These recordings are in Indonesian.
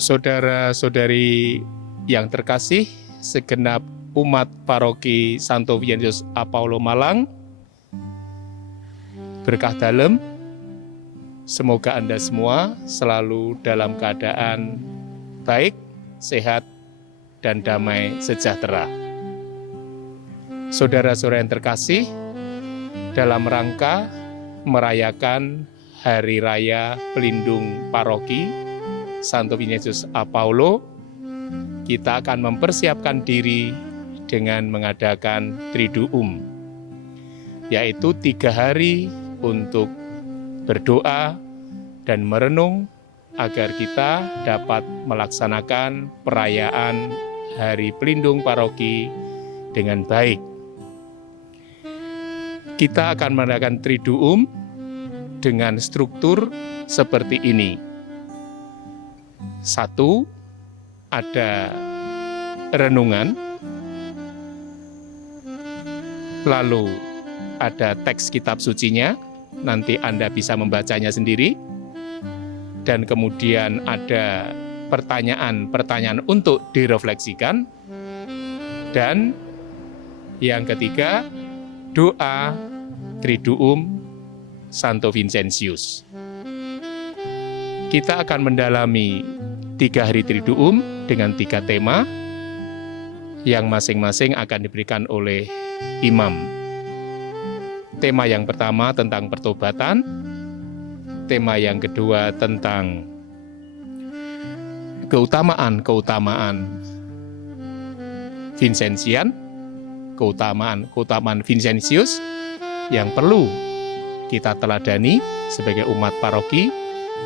Saudara-saudari yang terkasih, segenap umat paroki Santo Vincentius A. Paulo Malang, berkah dalem, semoga Anda semua selalu dalam keadaan baik, sehat, dan damai sejahtera. Saudara-saudara yang terkasih, dalam rangka merayakan Hari Raya Pelindung Paroki Santo Vincentius A. Paulo, kita akan mempersiapkan diri dengan mengadakan Triduum, yaitu 3 hari untuk berdoa dan merenung agar kita dapat melaksanakan perayaan Hari Pelindung Paroki dengan baik. Kita akan mengadakan Triduum dengan struktur seperti ini. 1. Ada renungan, lalu ada teks kitab sucinya, nanti Anda bisa membacanya sendiri, dan kemudian ada pertanyaan-pertanyaan untuk direfleksikan, dan yang ketiga, doa Triduum Santo Vincentius. Kita akan mendalami 3 hari Triduum dengan 3 tema yang masing-masing akan diberikan oleh imam. Tema yang pertama tentang pertobatan, tema yang kedua tentang keutamaan Vincentian, keutamaan Vincentius yang perlu kita teladani sebagai umat paroki,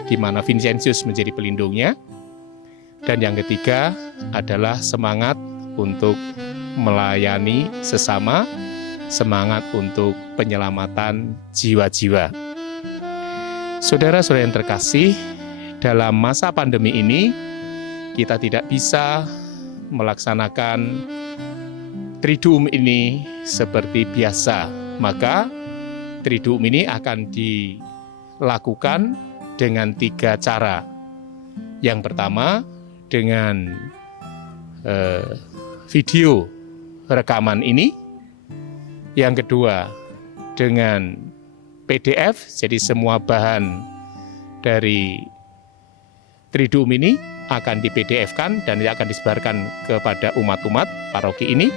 di mana Vincentius menjadi pelindungnya. Dan yang ketiga adalah semangat untuk melayani sesama, semangat untuk penyelamatan jiwa-jiwa. Saudara-saudara yang terkasih, dalam masa pandemi ini, kita tidak bisa melaksanakan Triduum ini seperti biasa. Maka Triduum ini akan dilakukan dengan 3 cara. Yang pertama, dengan video rekaman ini. Yang kedua, dengan PDF, jadi semua bahan dari Triduum ini akan di-PDF-kan dan akan disebarkan kepada umat-umat paroki ini.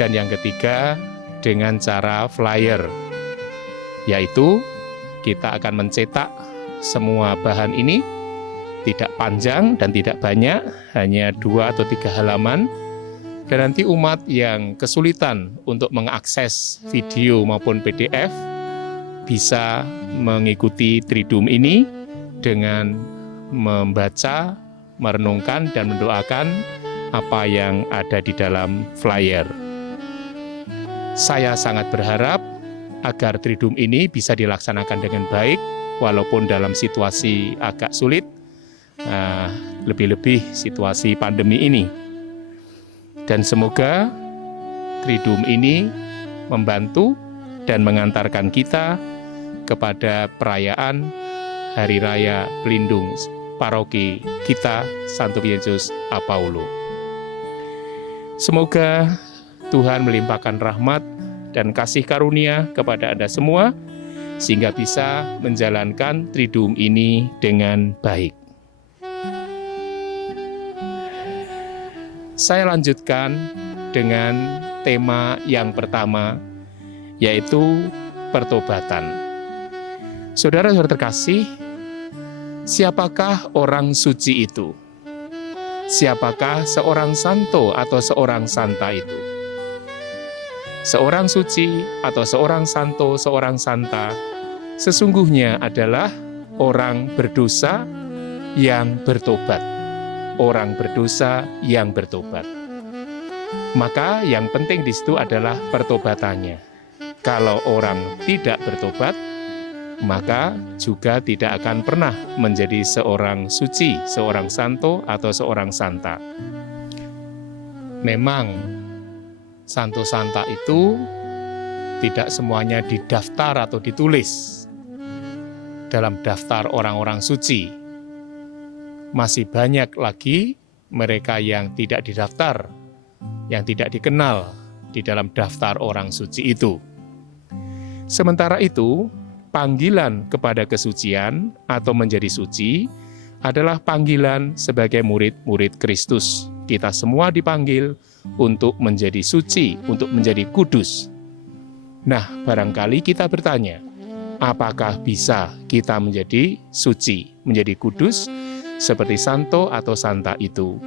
Dan yang ketiga, dengan cara flyer, yaitu kita akan mencetak semua bahan ini, tidak panjang dan tidak banyak, hanya 2 atau 3 halaman. Dan nanti umat yang kesulitan untuk mengakses video maupun PDF bisa mengikuti Triduum ini dengan membaca, merenungkan, dan mendoakan apa yang ada di dalam flyer. Saya sangat berharap agar Triduum ini bisa dilaksanakan dengan baik, walaupun dalam situasi agak sulit, lebih-lebih situasi pandemi ini. Dan semoga Triduum ini membantu dan mengantarkan kita kepada perayaan Hari Raya Pelindung Paroki kita Santo Vincentius A. Paulo. Semoga Tuhan melimpahkan rahmat dan kasih karunia kepada Anda semua, sehingga bisa menjalankan Triduum ini dengan baik. Saya lanjutkan dengan tema yang pertama, yaitu pertobatan. Saudara-saudara terkasih, siapakah orang suci itu? Siapakah seorang santo atau seorang santa itu? Seorang suci atau seorang santo, seorang santa, sesungguhnya adalah orang berdosa yang bertobat. Orang berdosa yang bertobat. Maka yang penting di situ adalah pertobatannya. Kalau orang tidak bertobat, maka juga tidak akan pernah menjadi seorang suci, seorang santo atau seorang santa. Memang santo santa itu tidak semuanya didaftar atau ditulis dalam daftar orang-orang suci. masih banyak lagi mereka yang tidak didaftar, yang tidak dikenal di dalam daftar orang suci itu. Sementara itu, panggilan kepada kesucian atau menjadi suci adalah panggilan sebagai murid-murid Kristus. Kita semua dipanggil untuk menjadi suci, untuk menjadi kudus. Nah, barangkali kita bertanya, apakah bisa kita menjadi suci, menjadi kudus, seperti santo atau santa itu?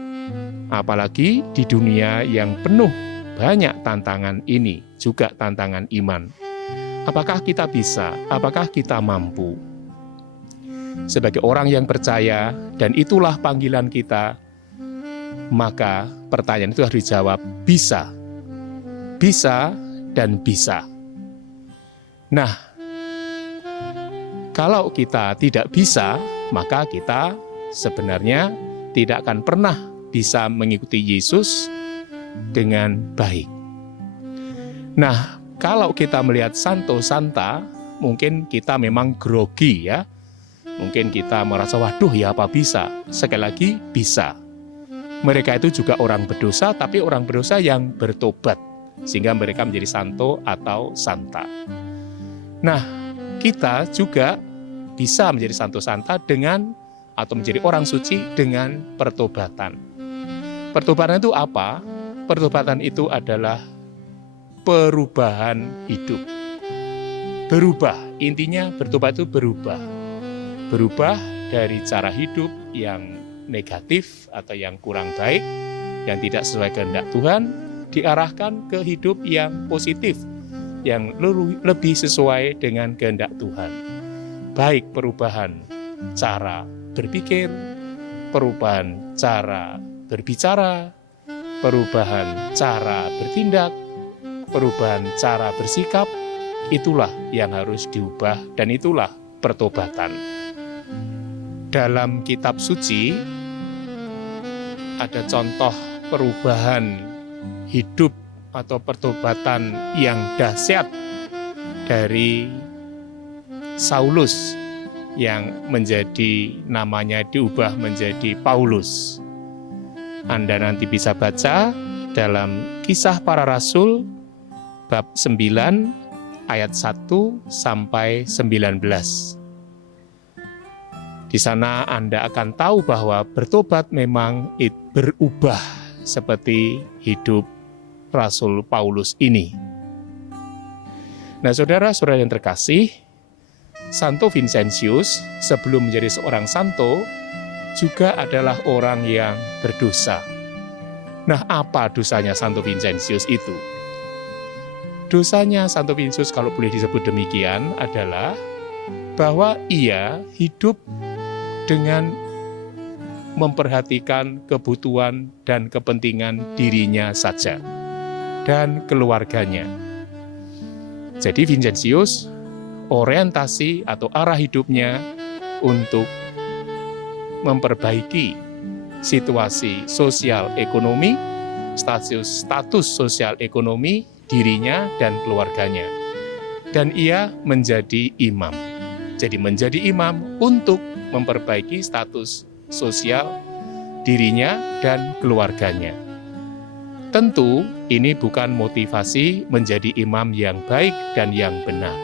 Apalagi di dunia yang penuh banyak tantangan ini, juga tantangan iman. Apakah kita bisa? Apakah kita mampu? Sebagai orang yang percaya, dan itulah panggilan kita, maka pertanyaan itu harus dijawab bisa. Bisa dan bisa. Nah, kalau kita tidak bisa, maka kita sebenarnya tidak akan pernah bisa mengikuti Yesus dengan baik. Nah, kalau kita melihat santo santa, mungkin kita memang grogi ya. Mungkin kita merasa, waduh ya apa bisa? Sekali lagi, bisa. Mereka itu juga orang berdosa, tapi orang berdosa yang bertobat. Sehingga mereka menjadi santo atau santa. Nah, kita juga bisa menjadi santo santa dengan, atau menjadi orang suci dengan pertobatan. Pertobatan itu apa? Pertobatan itu adalah perubahan hidup. Berubah, intinya bertobat itu berubah. Berubah dari cara hidup yang negatif atau yang kurang baik, yang tidak sesuai kehendak Tuhan, diarahkan ke hidup yang positif, yang lebih sesuai dengan kehendak Tuhan. Baik perubahan cara berpikir, perubahan cara berbicara, perubahan cara bertindak, perubahan cara bersikap, itulah yang harus diubah dan itulah pertobatan. Dalam kitab suci ada contoh perubahan hidup atau pertobatan yang dahsyat dari Saulus yang menjadi namanya diubah menjadi Paulus. Anda nanti bisa baca dalam Kisah Para Rasul bab 9 ayat 1 sampai 19. Di sana Anda akan tahu bahwa bertobat memang berubah seperti hidup Rasul Paulus ini. Nah, saudara-saudara yang terkasih, Santo Vincentius sebelum menjadi seorang santo juga adalah orang yang berdosa. Nah, apa dosanya Santo Vincentius itu? Dosanya Santo Vincentius, kalau boleh disebut demikian, adalah bahwa ia hidup dengan memperhatikan kebutuhan dan kepentingan dirinya saja dan keluarganya. Jadi Vincentius orientasi atau arah hidupnya untuk memperbaiki situasi sosial ekonomi, status sosial ekonomi dirinya dan keluarganya. Dan ia menjadi imam. Jadi menjadi imam untuk memperbaiki status sosial dirinya dan keluarganya. Tentu ini bukan motivasi menjadi imam yang baik dan yang benar.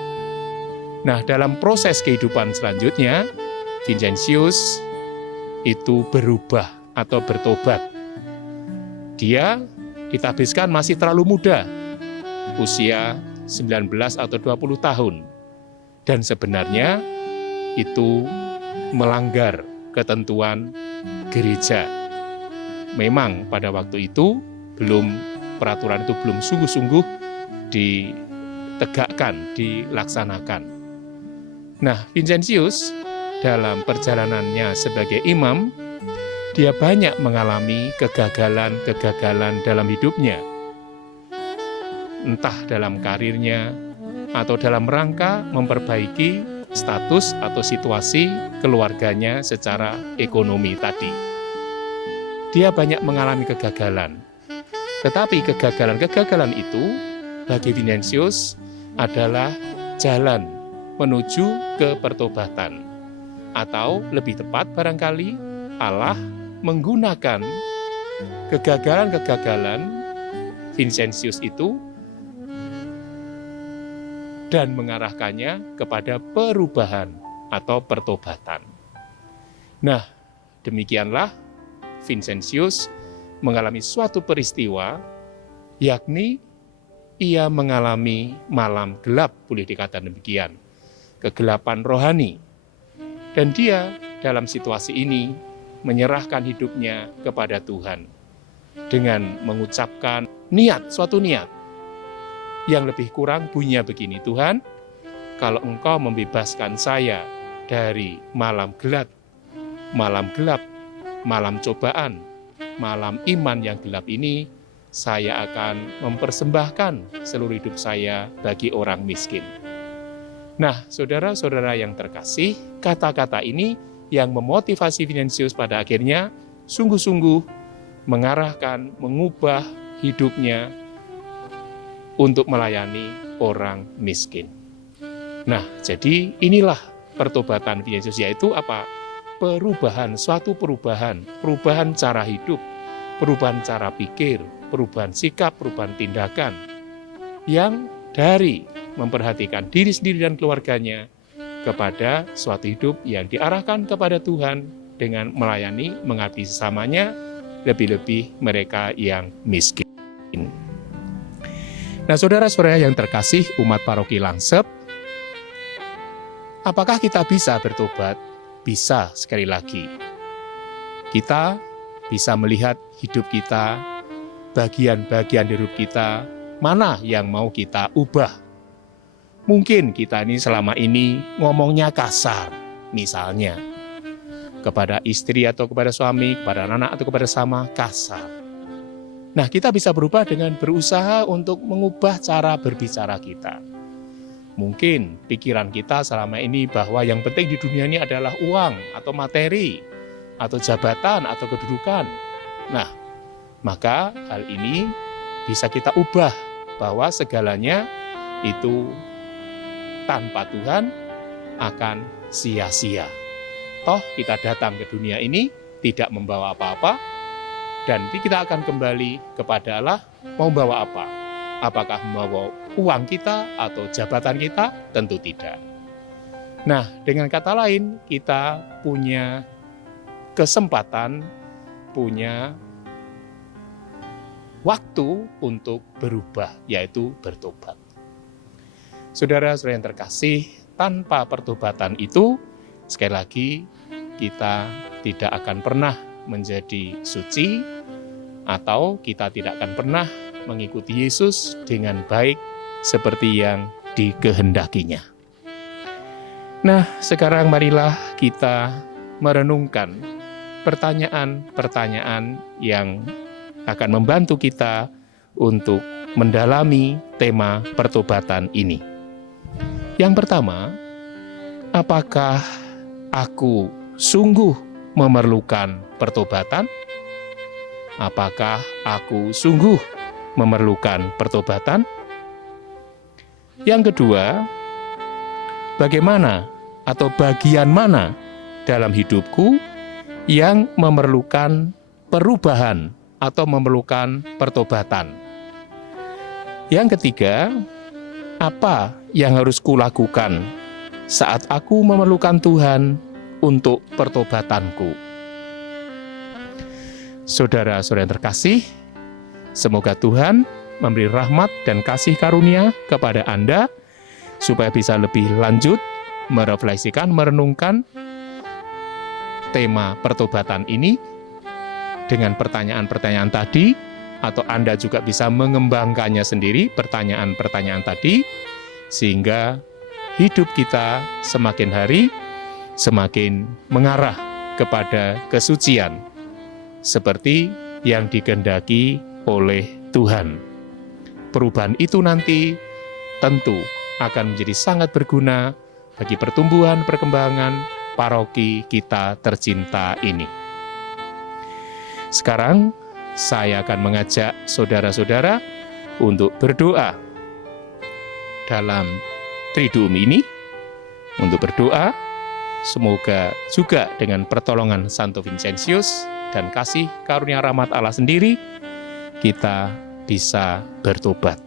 Nah, dalam proses kehidupan selanjutnya, Vincentius itu berubah atau bertobat. Dia ditabiskan masih terlalu muda, usia 19 atau 20 tahun. Dan sebenarnya itu melanggar ketentuan gereja. Memang pada waktu itu peraturan itu belum sungguh-sungguh ditegakkan, dilaksanakan. Nah, Vincentius dalam perjalanannya sebagai imam, dia banyak mengalami kegagalan-kegagalan dalam hidupnya. Entah dalam karirnya, atau dalam rangka memperbaiki status atau situasi keluarganya secara ekonomi tadi. Dia banyak mengalami kegagalan. Tetapi kegagalan-kegagalan itu bagi Vincentius adalah jalan menuju ke pertobatan. Atau lebih tepat barangkali Allah menggunakan kegagalan-kegagalan Vincentius itu dan mengarahkannya kepada perubahan atau pertobatan. Nah, demikianlah Vincentius mengalami suatu peristiwa, yakni ia mengalami malam gelap, boleh dikatakan demikian, kegelapan rohani. Dan dia dalam situasi ini menyerahkan hidupnya kepada Tuhan dengan mengucapkan suatu niat yang lebih kurang bunyinya begini: Tuhan, kalau Engkau membebaskan saya dari malam gelap, malam cobaan, malam iman yang gelap ini, saya akan mempersembahkan seluruh hidup saya bagi orang miskin. Nah, saudara-saudara yang terkasih, kata-kata ini yang memotivasi Vincentius pada akhirnya sungguh-sungguh mengarahkan, mengubah hidupnya untuk melayani orang miskin. Nah, jadi inilah pertobatan Vincentius, yaitu apa? Suatu perubahan cara hidup, perubahan cara pikir, perubahan sikap, perubahan tindakan, yang dari memperhatikan diri sendiri dan keluarganya kepada suatu hidup yang diarahkan kepada Tuhan dengan melayani, mengabdi sesamanya, lebih-lebih mereka yang miskin. Nah, saudara-saudara yang terkasih umat paroki Langsep, apakah kita bisa bertobat? Bisa, sekali lagi. Kita bisa melihat hidup kita, bagian-bagian hidup kita, mana yang mau kita ubah. Mungkin kita ini selama ini ngomongnya kasar, misalnya kepada istri atau kepada suami, kepada anak atau kepada sama, kasar. Nah, kita bisa berubah dengan berusaha untuk mengubah cara berbicara kita. Mungkin pikiran kita selama ini bahwa yang penting di dunia ini adalah uang atau materi, atau jabatan atau kedudukan. Nah, maka hal ini bisa kita ubah bahwa segalanya itu tanpa Tuhan akan sia-sia. Toh kita datang ke dunia ini tidak membawa apa-apa, dan kita akan kembali kepada Allah mau bawa apa? Apakah membawa uang kita atau jabatan kita? Tentu tidak. Nah, dengan kata lain, kita punya kesempatan, punya waktu untuk berubah, yaitu bertobat. Saudara-saudara yang terkasih, tanpa pertobatan itu, sekali lagi, kita tidak akan pernah menjadi suci, atau kita tidak akan pernah mengikuti Yesus dengan baik seperti yang dikehendakinya. Nah, sekarang marilah kita merenungkan pertanyaan-pertanyaan yang akan membantu kita untuk mendalami tema pertobatan ini. Yang pertama, apakah aku sungguh memerlukan pertobatan? Apakah aku sungguh memerlukan pertobatan? Yang kedua, bagaimana atau bagian mana dalam hidupku yang memerlukan perubahan atau memerlukan pertobatan? Yang ketiga, apa yang harus kulakukan saat aku memerlukan Tuhan untuk pertobatanku? Saudara-saudara yang terkasih, semoga Tuhan memberi rahmat dan kasih karunia kepada Anda, supaya bisa lebih lanjut merefleksikan, merenungkan tema pertobatan ini dengan pertanyaan-pertanyaan tadi, atau Anda juga bisa mengembangkannya sendiri, pertanyaan-pertanyaan tadi, sehingga hidup kita semakin hari semakin mengarah kepada kesucian, seperti yang dikehendaki oleh Tuhan. Perubahan itu nanti tentu akan menjadi sangat berguna bagi pertumbuhan perkembangan paroki kita tercinta ini. Sekarang saya akan mengajak saudara-saudara untuk berdoa dalam Triduum ini, untuk berdoa semoga juga dengan pertolongan Santo Vincentius dan kasih karunia rahmat Allah sendiri, kita bisa bertobat.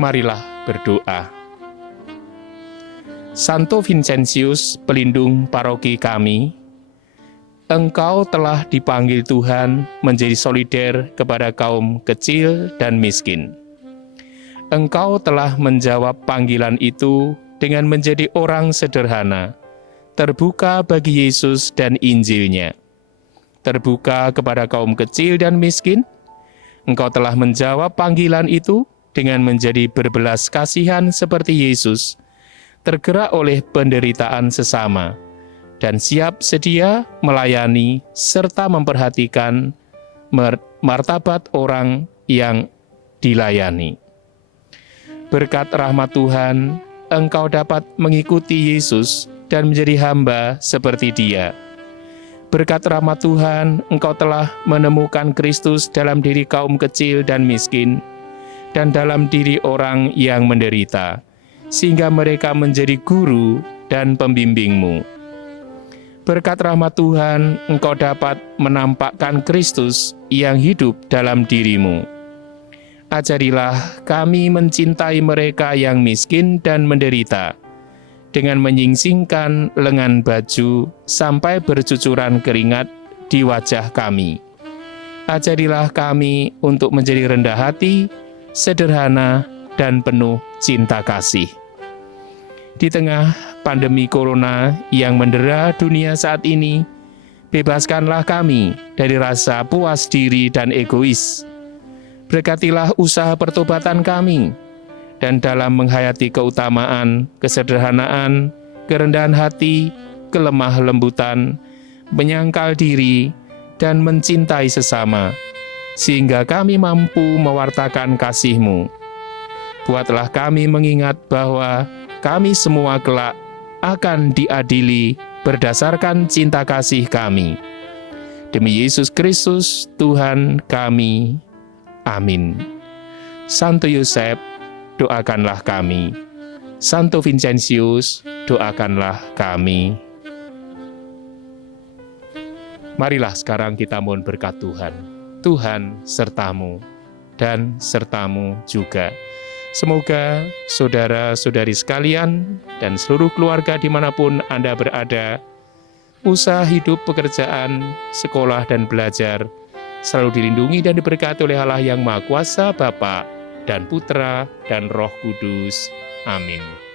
Marilah berdoa. Santo Vincentius, pelindung paroki kami, Engkau telah dipanggil Tuhan menjadi solider kepada kaum kecil dan miskin. Engkau telah menjawab panggilan itu dengan menjadi orang sederhana, terbuka bagi Yesus dan Injil-Nya. Terbuka kepada kaum kecil dan miskin, Engkau telah menjawab panggilan itu dengan menjadi berbelas kasihan seperti Yesus, tergerak oleh penderitaan sesama, dan siap sedia melayani serta memperhatikan martabat orang yang dilayani. Berkat rahmat Tuhan, engkau dapat mengikuti Yesus dan menjadi hamba seperti Dia. Berkat rahmat Tuhan, engkau telah menemukan Kristus dalam diri kaum kecil dan miskin, dan dalam diri orang yang menderita, sehingga mereka menjadi guru dan pembimbingmu. Berkat rahmat Tuhan, engkau dapat menampakkan Kristus yang hidup dalam dirimu. Ajarilah kami mencintai mereka yang miskin dan menderita, dengan menyingsingkan lengan baju sampai bercucuran keringat di wajah kami. Ajarilah kami untuk menjadi rendah hati, sederhana, dan penuh cinta kasih. Di tengah pandemi corona yang mendera dunia saat ini, bebaskanlah kami dari rasa puas diri dan egois. Berkatilah usaha pertobatan kami, dan dalam menghayati keutamaan, kesederhanaan, kerendahan hati, kelemah lembutan, menyangkal diri, dan mencintai sesama, sehingga kami mampu mewartakan kasih-Mu. Buatlah kami mengingat bahwa kami semua kelak akan diadili berdasarkan cinta kasih kami. Demi Yesus Kristus, Tuhan kami. Amin. Santo Yosef, doakanlah kami. Santo Vincentius, doakanlah kami. Marilah sekarang kita mohon berkat Tuhan. Tuhan sertamu dan sertamu juga. Semoga saudara-saudari sekalian dan seluruh keluarga dimanapun Anda berada, usaha hidup, pekerjaan, sekolah, dan belajar selalu dilindungi dan diberkati oleh Allah yang Maha Kuasa, Bapa dan Putra dan Roh Kudus. Amin.